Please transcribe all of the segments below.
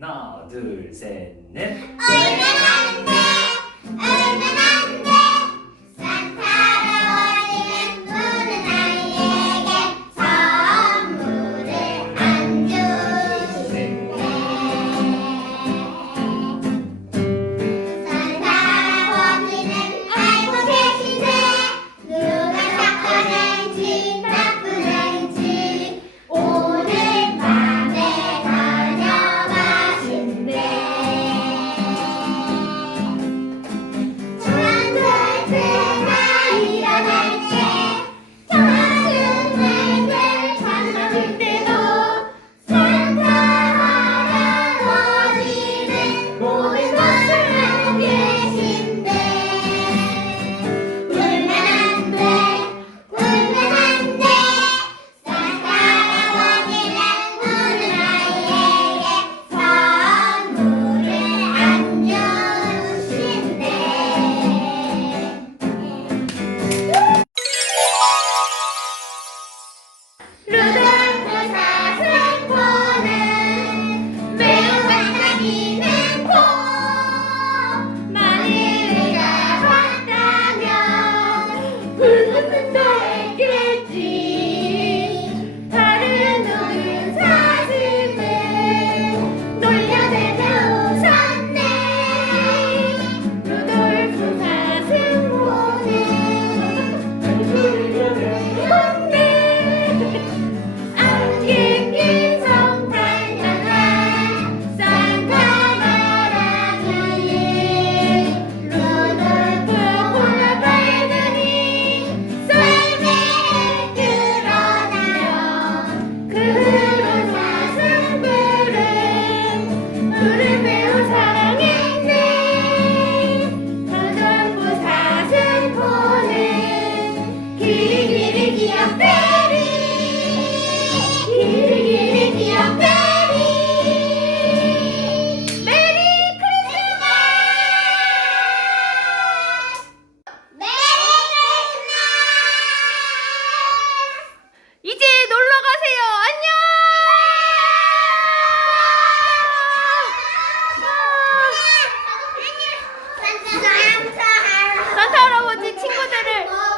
하나, 둘, 셋, 넷. 산타할아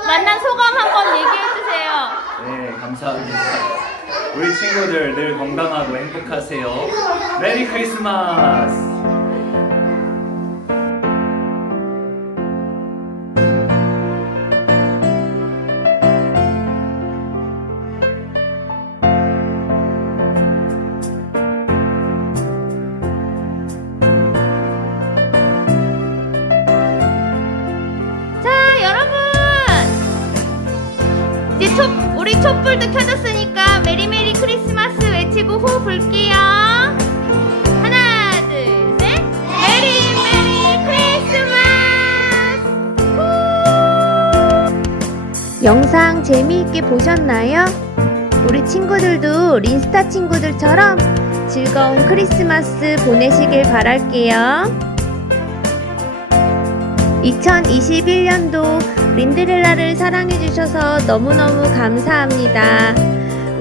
만난 소감 한번 얘기해 주세요. 네, 감사합니다. 우리 친구들 늘 건강하고 행복하세요. 메리 크리스마스! 촛불도 켜졌으니까 메리 메리 크리스마스 외치고 호 불게요. 하나, 둘, 셋. 메리 메리 크리스마스. 영상 재미있게 보셨나요? 우리 친구들도 린스타 친구들처럼 즐거운 크리스마스 보내시길 바랄게요. 2021년도 린데렐라를 사랑해주셔서 너무너무 감사합니다.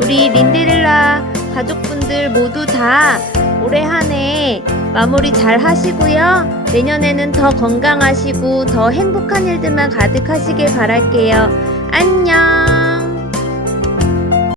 우리 린데렐라 가족분들 모두 다 올해 한 해 마무리 잘 하시고요. 내년에는 더 건강하시고 더 행복한 일들만 가득하시길 바랄게요. 안녕!